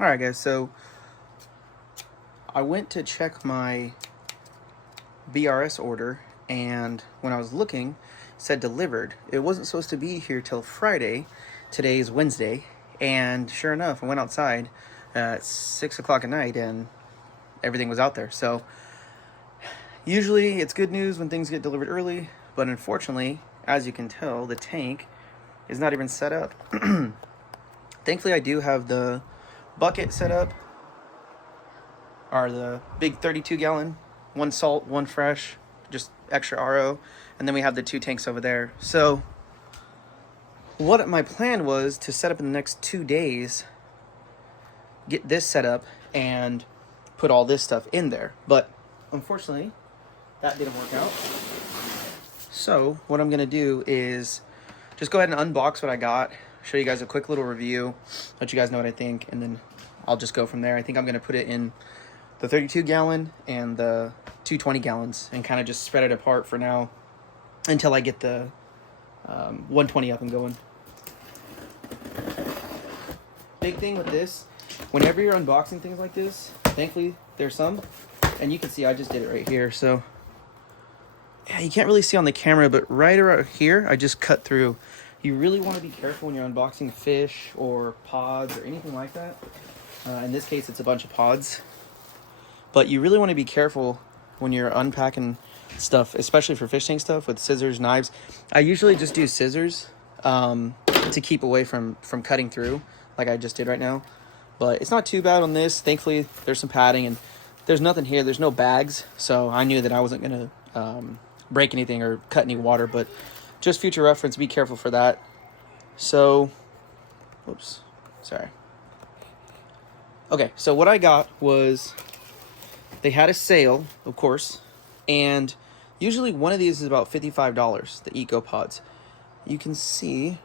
Alright guys, so I went to check my BRS order, and when I was looking, it said delivered. It wasn't supposed to be here till Friday. Today is Wednesday, and sure enough, I went outside at 6 o'clock at night and everything was out there. So usually it's good news when things get delivered early, but unfortunately, as you can tell, the tank is not even set up. Thankfully, I do have the bucket set up, or the big 32-gallon, one salt, one fresh, just extra RO, and then we have the 2 tanks over there. So what my plan was to set up in the next 2 days, get this set up and put all this stuff in there, but unfortunately that didn't work out. So what I'm gonna do is just go ahead and unbox what I got, show you guys a quick little review, let you guys know what I think, and then I'll just go from there. I think I'm gonna put it in the 32-gallon and the 220 gallons and kind of just spread it apart for now until I get the 120 up and going. Big thing with this, whenever you're unboxing things like this, thankfully there's some, and you can see I just did it right here. So yeah, you can't really see on the camera, but right around here I just cut through. You really want to be careful when you're unboxing fish or pods or anything like that. In this case it's a bunch of pods, but you really want to be careful when you're unpacking stuff, especially for fish tank stuff, with scissors, knives. I usually just do scissors to keep away from cutting through like I just did right now, but it's not too bad on this. Thankfully there's some padding and there's nothing here, there's no bags, so I knew that I wasn't gonna break anything or cut any water, but just future reference, be careful for that. So oops, sorry. Okay, so what I got was, they had a sale, of course, and usually one of these is about $55, the Eco Pods. You can see,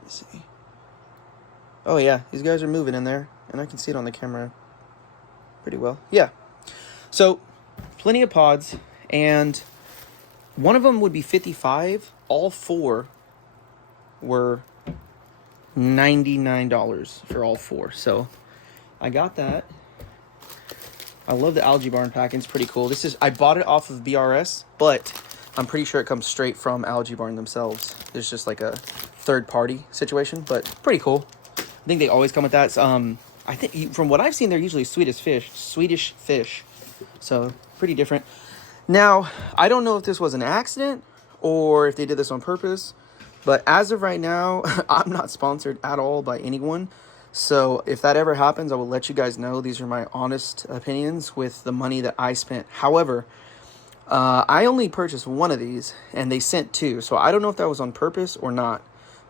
let's see. Oh yeah, these guys are moving in there, and I can see it on the camera pretty well. Yeah, so plenty of pods, and one of them would be $55. All 4 were $99 for all 4. So I got that. I love the ALGAE barn packing. It's pretty cool. I bought it off of BRS, but I'm pretty sure it comes straight from ALGAE barn themselves. It's just like a third-party situation, but pretty cool. I think they always come with that. I think from what I've seen, they're usually Swedish fish. So pretty different. Now, I don't know if this was an accident or if they did this on purpose, but as of right now, I'm not sponsored at all by anyone. So if that ever happens, I will let you guys know. These are my honest opinions with the money that I spent. However, I only purchased one of these and they sent 2. So I don't know if that was on purpose or not,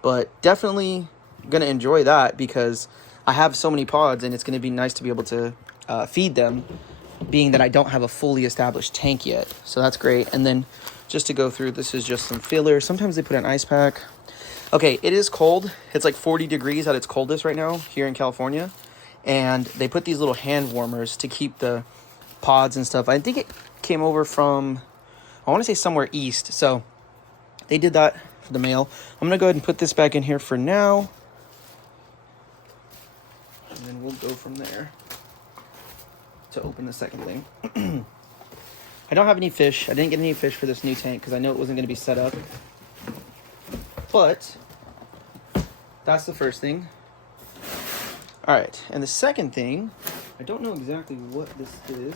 but definitely going to enjoy that because I have so many pods and it's going to be nice to be able to feed them, being that I don't have a fully established tank yet. So that's great. And then just to go through, this is just some filler. Sometimes they put an ice pack. Okay, it is cold. It's like 40 degrees at its coldest right now here in California. And they put these little hand warmers to keep the pods and stuff. I think it came over from, I want to say somewhere east. So they did that for the mail. I'm going to go ahead and put this back in here for now. And then we'll go from there to open the second thing. I don't have any fish. I didn't get any fish for this new tank because I know it wasn't going to be set up. But that's the first thing. All right, and the second thing, I don't know exactly what this is.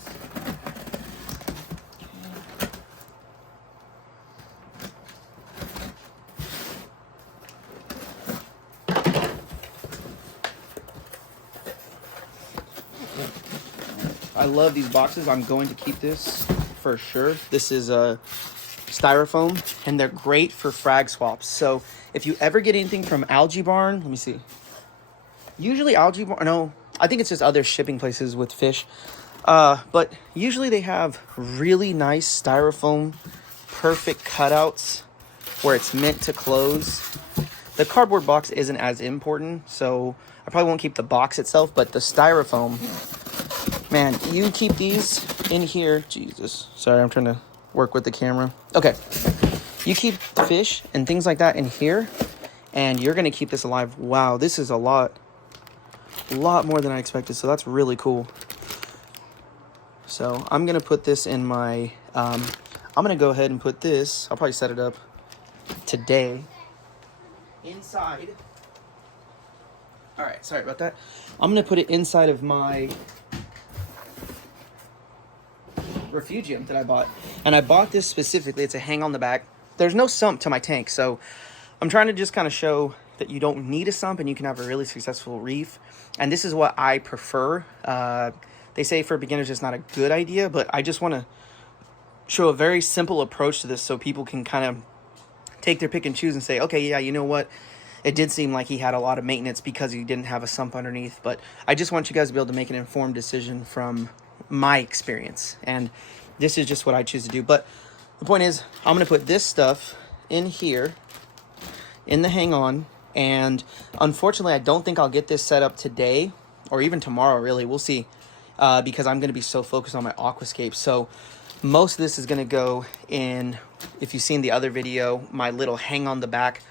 I love these boxes. I'm going to keep this for sure. This is a styrofoam, and they're great for frag swaps. So if you ever get anything from ALGAE barn, let me see. Usually ALGAE barn, no, I think it's just other shipping places with fish. But usually they have really nice styrofoam, perfect cutouts where it's meant to close. The cardboard box isn't as important, so I probably won't keep the box itself, but the styrofoam, man, you keep these in here. Jesus, sorry, I'm trying to work with the camera. Okay, you keep fish and things like that in here, and you're gonna keep this alive. Wow, this is a lot. A lot more than I expected, so that's really cool. So I'm gonna put this in my, I'm gonna go ahead and put this, I'll probably set it up today, inside. All right, sorry about that. I'm gonna put it inside of my refugium that I bought. And I bought this specifically, it's a hang on the back. There's no sump to my tank, so I'm trying to just kind of show that you don't need a sump and you can have a really successful reef. And this is what I prefer. They say for beginners it's not a good idea, but I just want to show a very simple approach to this so people can kind of take their pick and choose and say, okay, yeah, you know what? It did seem like he had a lot of maintenance because he didn't have a sump underneath, but I just want you guys to be able to make an informed decision from my experience. And this is just what I choose to do. But the point is, I'm going to put this stuff in here, in the hang-on, and unfortunately, I don't think I'll get this set up today or even tomorrow, really. We'll see, because I'm going to be so focused on my aquascape. So most of this is going to go in, if you've seen the other video, my little hang-on-the-back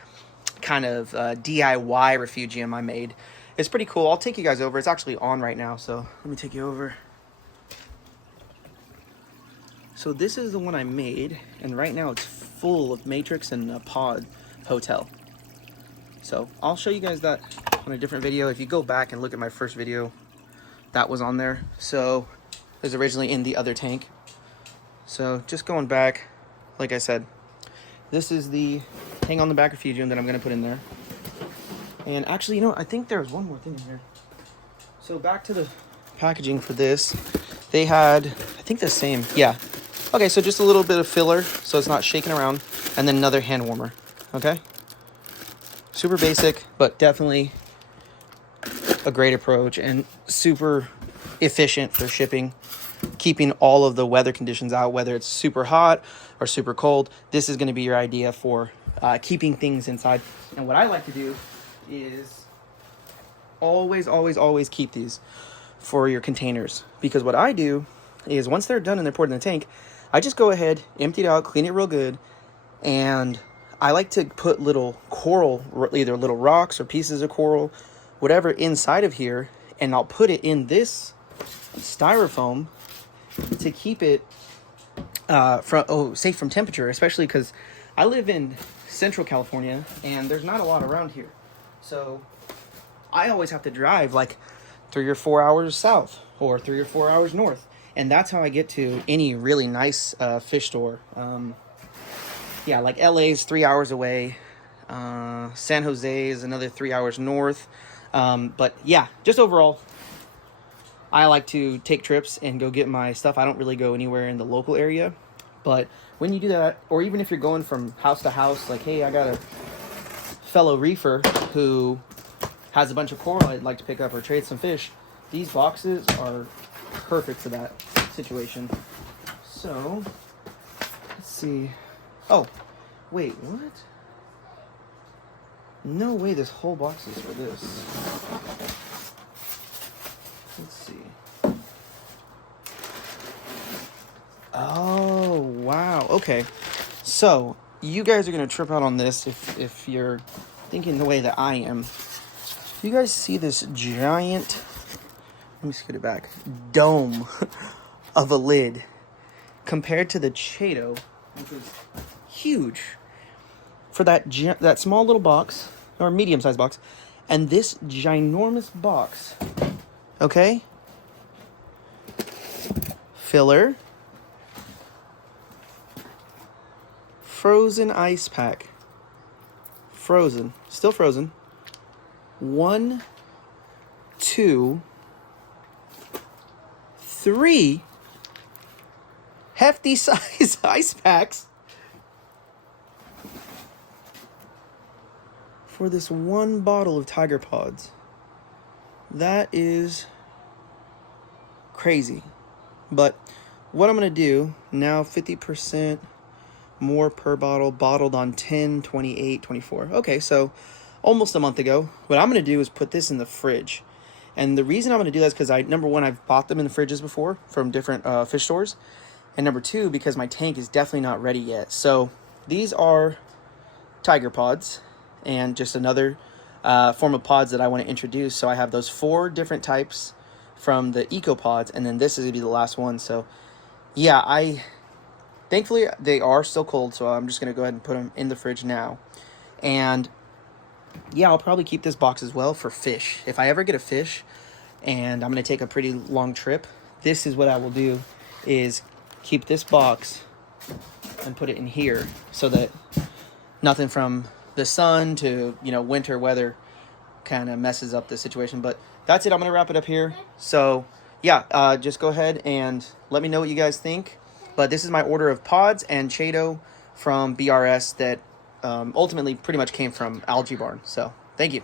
kind of DIY refugium I made. It's pretty cool. I'll take you guys over. It's actually on right now, so let me take you over. So this is the one I made, and right now it's full of matrix and pod hotel. So I'll show you guys that on a different video. If you go back and look at my first video, that was on there. So it was originally in the other tank. So just going back, like I said, this is the hang on the back refugium that I'm gonna put in there. And actually, you know, I think there's one more thing in here. So back to the packaging for this, they had, I think the same, yeah. Okay, so just a little bit of filler so it's not shaking around, and then another hand warmer, okay? Super basic, but definitely a great approach and super efficient for shipping, keeping all of the weather conditions out, whether it's super hot or super cold. This is gonna be your idea for keeping things inside. And what I like to do is always keep these for your containers, because what I do is once they're done and they're poured in the tank, I just go ahead, empty it out, clean it real good, and I like to put little coral, either little rocks or pieces of coral, whatever, inside of here, and I'll put it in this styrofoam to keep it safe from temperature, especially because I live in Central California and there's not a lot around here. So I always have to drive like 3 or 4 hours south or 3 or 4 hours north. And that's how I get to any really nice fish store. Yeah, like LA is 3 hours away. San Jose is another 3 hours north. But yeah, just overall, I like to take trips and go get my stuff. I don't really go anywhere in the local area. But when you do that, or even if you're going from house to house, like, hey, I got a fellow reefer who has a bunch of coral I'd like to pick up or trade some fish, these boxes are perfect for that situation. So let's see. Oh, wait, what? No way this whole box is for this. Let's see. Oh, wow. Okay. So you guys are going to trip out on this if you're thinking the way that I am. You guys see this giant, let me scoot it back, dome of a lid compared to the Chaeto, which is huge, for that small little box, or medium-sized box, and this ginormous box, okay? Filler, frozen ice pack, frozen, still frozen, 1, 2, 3 hefty size ice packs for this one bottle of Tiger Pods. That is crazy. But what I'm going to do now, 50% more per bottle, bottled on 10/28/24. Okay, so almost a month ago. What I'm going to do is put this in the fridge. And the reason I'm going to do that is because number one, I've bought them in the fridges before from different fish stores. And number two, because my tank is definitely not ready yet. So these are Tiger Pods and just another form of pods that I want to introduce. So I have those 4 different types from the Eco Pods, and then this is going to be the last one. So yeah, thankfully they are still cold, so I'm just going to go ahead and put them in the fridge now. And yeah, I'll probably keep this box as well for fish. If I ever get a fish and I'm going to take a pretty long trip, this is what I will do, is keep this box and put it in here so that nothing from the sun to, winter weather kind of messes up the situation. But that's it. I'm going to wrap it up here. So yeah, just go ahead and let me know what you guys think. But this is my order of pods and Chaeto from BRS that ultimately pretty much came from Algae Barn. So thank you.